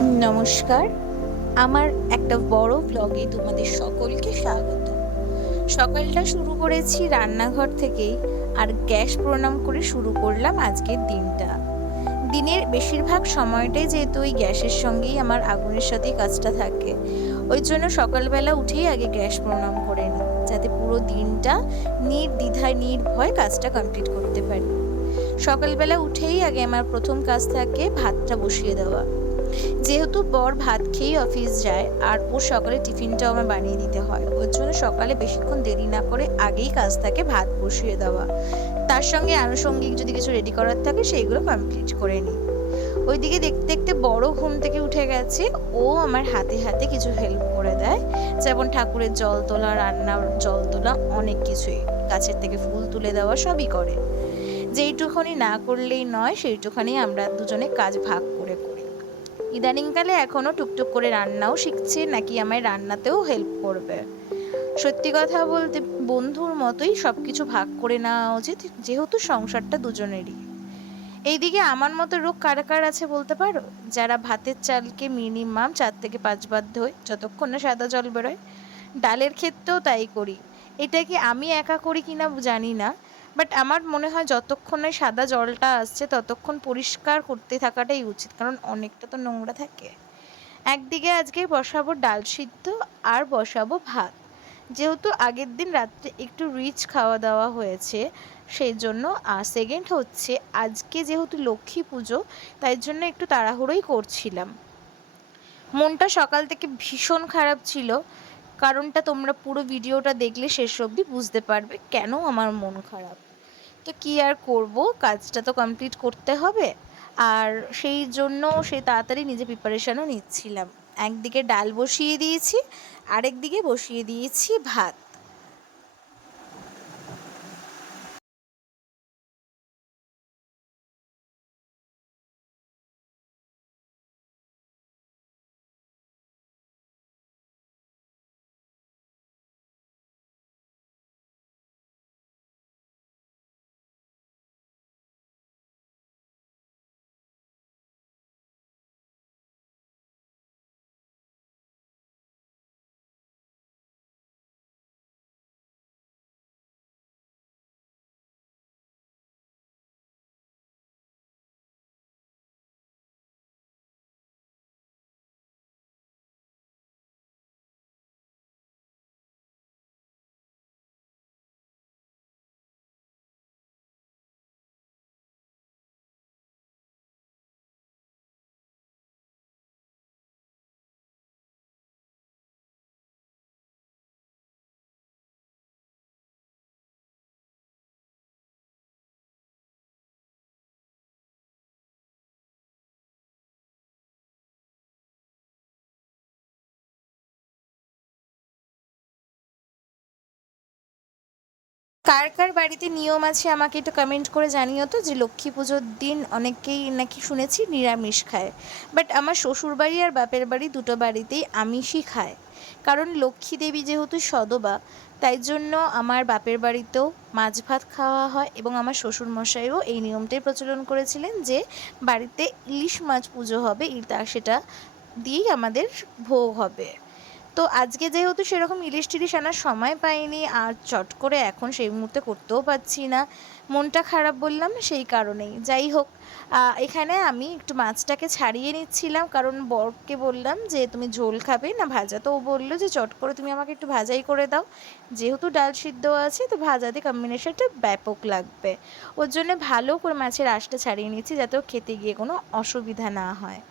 নমস্কার। আমার একটা বড় ব্লগে তোমাদের সকলকে স্বাগত। সকালটা শুরু করেছি রান্নাঘর থেকেই, আর গ্যাস প্রণাম করে শুরু করলাম আজকের দিনটা। দিনের বেশিরভাগ সময়টাই যেহেতু ওই গ্যাসের সঙ্গেই আমার আগুনের সাথেই কাজটা থাকে, ওই জন্য সকালবেলা উঠেই আগে গ্যাস প্রণাম করে নিই, যাতে পুরো দিনটা নির্দ্বিধায় নির্ভয়ে কাজটা কমপ্লিট করতে পারি। সকালবেলা উঠেই আগে আমার প্রথম কাজ থাকে ভাতটা বসিয়ে দেওয়া। যেহেতু বর ভাত খেয়েই অফিস যায় আর ওর সকালে টিফিনটাও আমার বানিয়ে দিতে হয়, ওর জন্য সকালে বেশিক্ষণ দেরি না করে আগেই কাজ থাকে ভাত বসিয়ে দেওয়া। তার সঙ্গে আনুষঙ্গিক যদি কিছু রেডি করার থাকে সেইগুলো কমপ্লিট করে নিই। ওইদিকে দেখতে দেখতে বড় ঘুম থেকে উঠে গেছে, ও আমার হাতে হাতে কিছু হেল্প করে দেয়, যেমন ঠাকুরের জল তোলা, রান্নার জল তোলা, অনেক কিছুই, গাছের থেকে ফুল তুলে দেওয়া সবই করে। যেইটুখানি না করলেই নয় সেইটুখানি আমরা দুজনে কাজ ভাগ করে করি। ইদানিংকালে এখনো টুকটুক করে রান্নাও শিখছে, নাকি আমায় রান্নাতেও হেল্প করবে। সত্যি কথা বলতে বন্ধুর মতোই সবকিছু ভাগ করে নেওয়া উচিত, যেহেতু সংসারটা দুজনেরই। এইদিকে আমার মতো রোগ কার কার আছে বলতে পারো? যারা ভাতের চালকে মিনিমাম 4 থেকে 5 বার ধোয় যতক্ষণ না সাদা জল বেরোয়। ডালের ক্ষেত্রেও তাই করি। এটা কি আমি একা করি কিনা জানি না, বাট আমার মনে হয় যতক্ষণ না সাদা জলটা আসছে ততক্ষণ পরিষ্কার করতে থাকাটাই উচিত, কারণ অনেকটা তো নোংরা থাকে। একদিকে আজকে বসাবো ডাল সিদ্ধ, আর বসাবো ভাত। যেহেতু আগের দিন রাত্রে একটু রিচ খাওয়া দাওয়া হয়েছে, সেই জন্য সেকেন্ড হচ্ছে আজকে যেহেতু লক্ষ্মী পুজো, তাই জন্য একটু তাড়াহুড়োই করছিলাম। মনটা সকাল থেকে ভীষণ খারাপ ছিল। কারণটা তোমরা পুরো ভিডিওটা দেখলে শেষ অবধি বুঝতে পারবে কেন আমার মন খারাপ। তো কি আর করব, কাজটা তো কমপ্লিট করতে হবে। আর সেই জন্য তাড়াতাড়ি নিজে প্রিপারেশনও নিচ্ছিলাম। একদিকে ডাল বসিয়ে দিয়েছি, আরেকদিকে বসিয়ে দিয়েছি ভাত। কার কার বাড়িতে নিয়ম আছে আমাকে একটু কমেন্ট করে জানিও তো, যে লক্ষ্মী পুজোর দিন অনেকেই নাকি শুনেছি নিরামিষ খায়। বাট আমার শ্বশুর বাড়ি আর বাপের বাড়ি দুটো বাড়িতেই আমিষই খায়। কারণ লক্ষ্মী দেবী যেহেতু সদবা, তাই জন্য আমার বাপের বাড়িতেও মাছ ভাত খাওয়া হয়, এবং আমার শ্বশুর মশাইও এই নিয়মটাই প্রচলন করেছিলেন যে বাড়িতে ইলিশ মাছ পুজো হবে, সেটা দিয়েই আমাদের ভোগ হবে। তো আজকে যেহেতু সেরকম ইলিশ টিলিশ আনার সময় পাইনি, আর চট করে এখন সেই মুহূর্তে করতেও পারছি না, মনটা খারাপ বললাম সেই কারণেই। যাই হোক, এখানে আমি একটু মাছটাকে ছাড়িয়ে নিচ্ছিলাম, কারণ বরকে বললাম যে তুমি ঝোল খাবে না ভাজা, তো ও বললো যে চট করে তুমি আমাকে একটু ভাজাই করে দাও। যেহেতু ডাল সিদ্ধ আছে তো ভাজাতে কম্বিনেশনটা ব্যাপক লাগবে। ওর জন্য ভালো করে মাছের আঁশটা ছাড়িয়ে নিচ্ছি, যাতে ও খেতে গিয়ে কোনো অসুবিধা না হয়।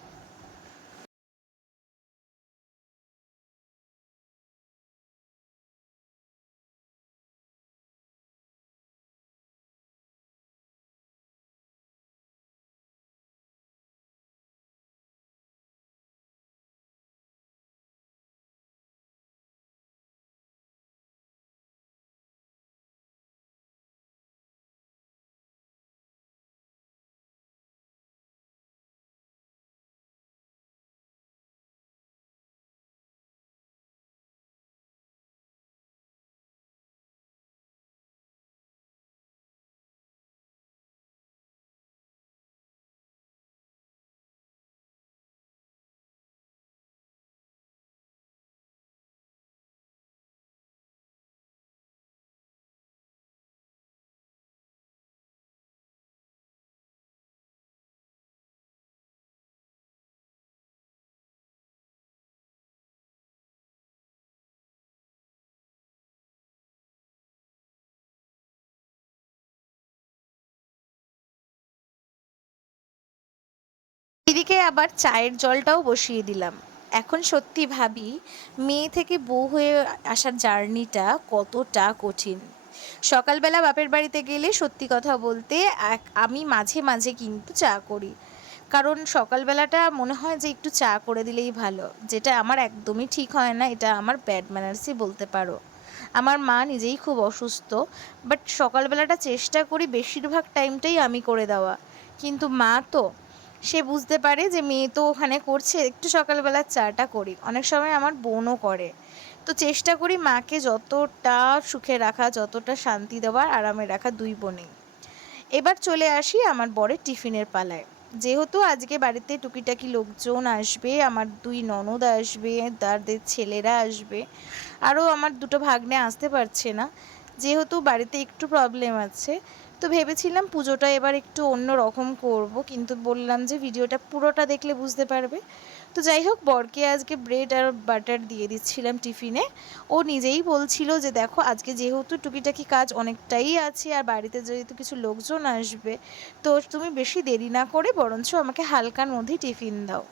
এদিকে আবার চায়ের জলটাও বসিয়ে দিলাম। এখন সত্যি ভাবি মেয়ে থেকে বউ হয়ে আসার জার্নিটা কতটা কঠিন। সকালবেলা বাপের বাড়িতে গেলে সত্যি কথা বলতে আমি মাঝে মাঝে কিন্তু চা করি, কারণ সকালবেলাটা মনে হয় যে একটু চা করে দিলেই ভালো, যেটা আমার একদমই ঠিক হয় না। এটা আমার ব্যাড ম্যানার্সই বলতে পারো। আমার মা নিজেই খুব অসুস্থ, বাট সকালবেলাটা চেষ্টা করি বেশিরভাগ টাইমটাই আমি করে দেওয়া। কিন্তু মা তো, সে বুঝতে পারে যে মেয়ে তো ওখানে করছে, একটু সকালবেলার চাটা করি। অনেক সময় আমার বোনও করে। তো চেষ্টা করি মাকে যতটা সুখে রাখা, যতটা শান্তি দেওয়ার, আরামে রাখা দুই বোনেই। এবার চলে আসি আমার বরের টিফিনের পালায়। যেহেতু আজকে বাড়িতে টুকিটাকি লোকজন আসবে, আমার দুই ননদ আসবে, তাদের ছেলেরা আসবে, আরও আমার দুটো ভাগ্নে আসতে পারছে না, যেহেতু বাড়িতে একটু প্রবলেম আছে। তো ভেবেছিলাম পুজোটা এবার একটু অন্য রকম করব, কিন্তু বললাম যে ভিডিওটা পুরোটা দেখলে বুঝতে পারবে। তো যাই হোক, বরকে আজকে ব্রেড আর বাটার দিয়ে দিচ্ছিলাম টিফিনে। ও নিজেই বলছিল যে দেখো আজকে যেহেতু টুকিটাকি কাজ অনেকটাই আছে, আর বাড়িতে যেহেতু কিছু লোকজন আসবে, তো তুমি বেশি দেরি না করে বরঞ্চ আমাকে হালকার মধ্যেই টিফিন দাও।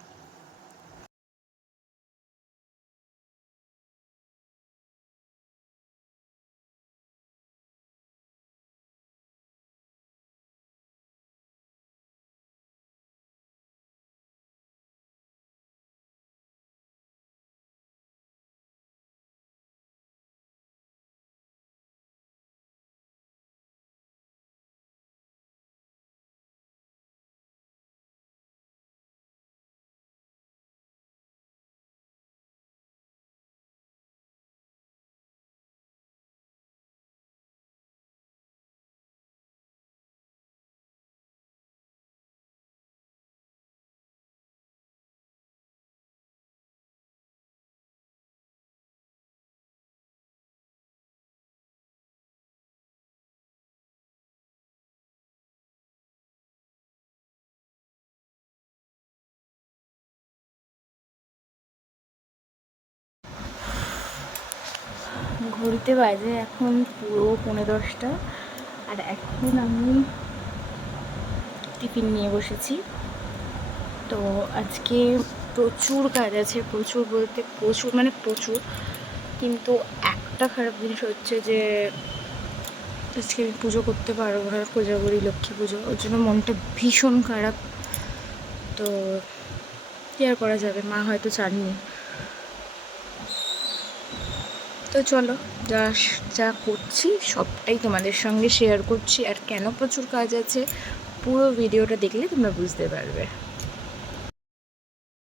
ঘড়িতে বাজে এখন পুরো 10:30, আর এখন আমি টিফিন নিয়ে বসেছি। তো আজকে প্রচুর কাজ আছে, প্রচুর বলতে প্রচুর মানে প্রচুর। কিন্তু একটা খারাপ জিনিস হচ্ছে যে আজকে আমি পুজো করতে পারবো না, কোজাগরি লক্ষ্মী পুজো, ওর জন্য মনটা ভীষণ খারাপ। তো কী আর করা যাবে, মা হয়তো চাননি। তো চলো, যা যা করছি সবটাই তোমাদের সঙ্গে শেয়ার করছি। আর কেন প্রচুর কাজ আছে, পুরো ভিডিওটা দেখলে তোমরা বুঝতে পারবে।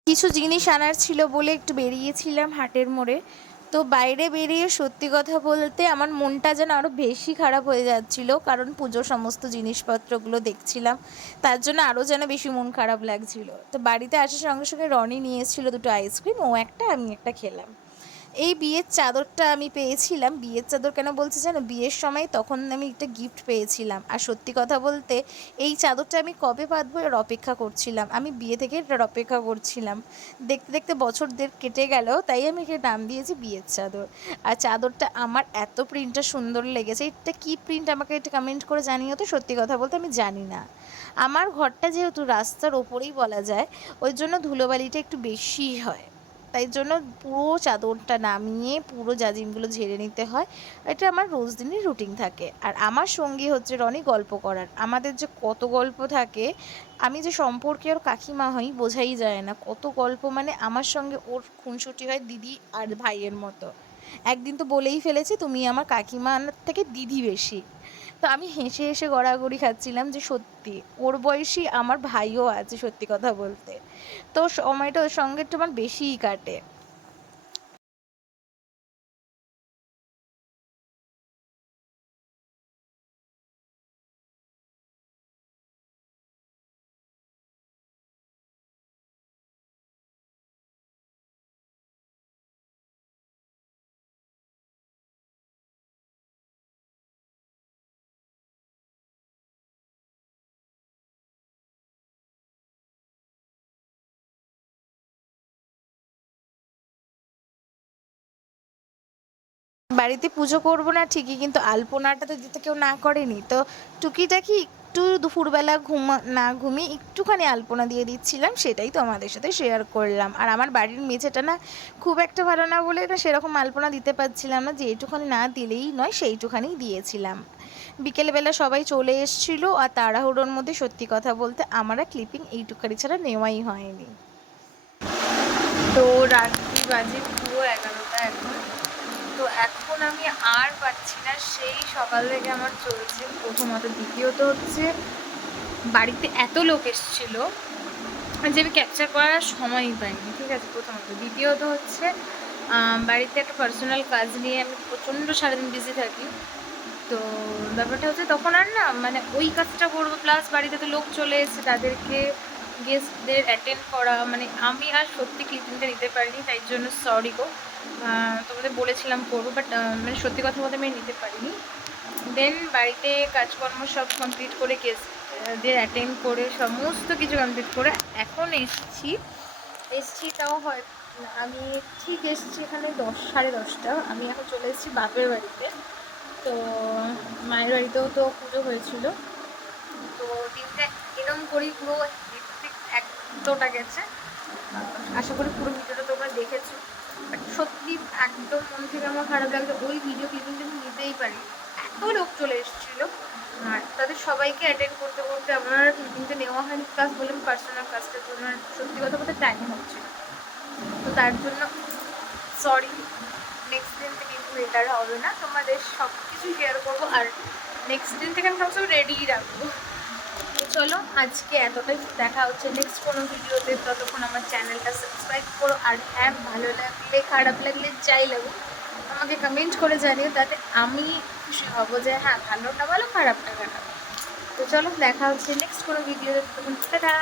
কিছু জিনিস আনার ছিল বলে একটু বেরিয়েছিলাম হাটের মোড়ে। তো বাইরে বেরিয়ে সত্যি কথা বলতে আমার মনটা যেন আরও বেশি খারাপ হয়ে যাচ্ছিল, কারণ পুজোর সমস্ত জিনিসপত্রগুলো দেখছিলাম, তার জন্য আরও যেন বেশি মন খারাপ লাগছিল। তো বাড়িতে আসার সঙ্গে সঙ্গে রনি নিয়ে এসেছিলো দুটো আইসক্রিম, ও একটা আমি একটা খেলাম। এই বিয়ের চাদরটা আমি পেয়েছিলাম, বিয়ের চাদর কেন বলছি জানো, বিয়ের সময় তখন আমি একটা গিফট পেয়েছিলাম। আর সত্যি কথা বলতে এই চাদরটা আমি কবে পাতবো এর অপেক্ষা করছিলাম, আমি বিয়ে থেকে এটার অপেক্ষা করছিলাম। দেখতে দেখতে বছর দেড় কেটে গেল, তাই আমি একে নাম দিয়েছি বিয়ের চাদর। আর চাদরটা আমার এত প্রিন্টটা সুন্দর লেগেছে, এটা কী প্রিন্ট আমাকে এটা কমেন্ট করে জানিও তো। সত্যি কথা বলতে আমি জানি না। আমার ঘরটা যেহেতু রাস্তার ওপরেই বলা যায়, ওই জন্য ধুলোবালিটা একটু বেশি হয়, তাই জন্য পুরো চাদরটা নামিয়ে পুরো জাজিমগুলো ঝেড়ে নিতে হয়। এটা আমার রোজ দিনই রুটিন থাকে। আর আমার সঙ্গী হচ্ছে রনি গল্প করার, আমাদের যে কত গল্প থাকে। আমি যে সম্পর্কে ওর কাকিমা হই বোঝাই যায় না, কত গল্প, মানে আমার সঙ্গে ওর খুনসুটি হয় দিদি আর ভাইয়ের মতো। একদিন তো বলেই ফেলেছে তুমি আমার কাকিমার থেকে দিদি বেশি। তো আমি হেসে হেসে গড়াগড়ি খাচ্ছিলাম যে সত্যি ওর বয়সী আমার ভাইও আছে সত্যি কথা বলতে। তো সময়টা ওর সঙ্গে একটু আমার বেশিই কাটে। বাড়িতে পুজো করবো না ঠিকই, কিন্তু আলপনাটা তো দিতে কেউ না করেনি, তো টুকিটাকি একটু দুপুরবেলা না ঘুমিয়ে একটুখানি আলপনা দিয়ে দিচ্ছিলাম, সেটাই তো আমাদের সাথে শেয়ার করলাম। আর আমার বাড়ির মেঝেটা না খুব একটা ভালো না বলে না সেরকম আলপনা দিতে পারছিলাম না, যেইটুখানি না দিলেই নয় সেইটুখানি দিয়েছিলাম। বিকেলবেলা সবাই চলে এসেছিলো আর তাড়াহুড়োর মধ্যে সত্যি কথা বলতে আমার ক্লিপিং এইটুখানি ছাড়া নেওয়াই হয়নি। তো রাত্রি বাজে পুরো 11টা এখন। তো এখন আমি আর পাচ্ছি না, সেই সকাল থেকে আমার চলছে। প্রথমত, দ্বিতীয়ত হচ্ছে বাড়িতে এত লোক এসেছিল যে আমি ক্যাপচার করার সময়ই পাইনি, ঠিক আছে, প্রথমত। দ্বিতীয়ত হচ্ছে বাড়িতে একটা পার্সোনাল কাজ নিয়ে আমি প্রচণ্ড সারাদিন বিজি থাকি। তো ব্যাপারটা হচ্ছে তখন আর না মানে ওই কাজটা করবো, প্লাস বাড়িতে তো লোক চলে এসেছে, তাদেরকে গেস্টদের অ্যাটেন্ড করা, মানে আমি আর সত্যি ক্লিপিংটা নিতে পারিনি, তাই জন্য সরি গো। তোমাদের বলেছিলাম করবো, বাট মানে সত্যি কথা বলতে আমি নিতে পারিনি। দেন বাড়িতে কাজকর্ম সব কমপ্লিট করে গেস্টদের অ্যাটেন্ড করে সমস্ত কিছু কমপ্লিট করে এখন এসছি তাও হয় আমি ঠিক এসছি এখানে 10, 10:30। আমি এখন চলে এসেছি বাপের বাড়িতে। তো মায়ের বাড়িতেও তো পুজো হয়েছিল। তো দিনটা এরম করেই পুরো এতটা গেছে। আশা করি পুরো ভিডিওটা তোমরা দেখেছো। বাট সত্যি একদম মন থেকে আমার খারাপ লাগছে, ওই ভিডিও ক্লিপিংটা আমি নিতেই পারি, এত লোক চলে এসেছিলো। আর তাদের সবাইকে অ্যাটেন্ড করতে করতে আমার ক্লিপিংটা নেওয়া হয়নি, প্লাস বললাম পার্সোনাল কাজটার জন্য সত্যি কথা বলতে টাইম হচ্ছে না। তো তার জন্য সরি, নেক্সট দিন থেকে একটু বেটার হবে না, তোমাদের সব কিছু শেয়ার করবো। আর নেক্সট দিন থেকে আমি সবসময় রেডিই রাখবো। তো চলো আজকে এতটাই, দেখা হচ্ছে নেক্সট কোনো ভিডিওতে। ততক্ষণ আমার চ্যানেলটা সাবস্ক্রাইব করো। আর হ্যাঁ, ভালো লাগলে খারাপ লাগলে যাই লাগুক আমাকে কমেন্ট করে জানিও, তাতে আমি খুশি হব যে হ্যাঁ ভালোটা ভালো খারাপটা খারাপ। তো চলো দেখা হচ্ছে নেক্সট কোনো ভিডিওতে, ততক্ষণ টাটা।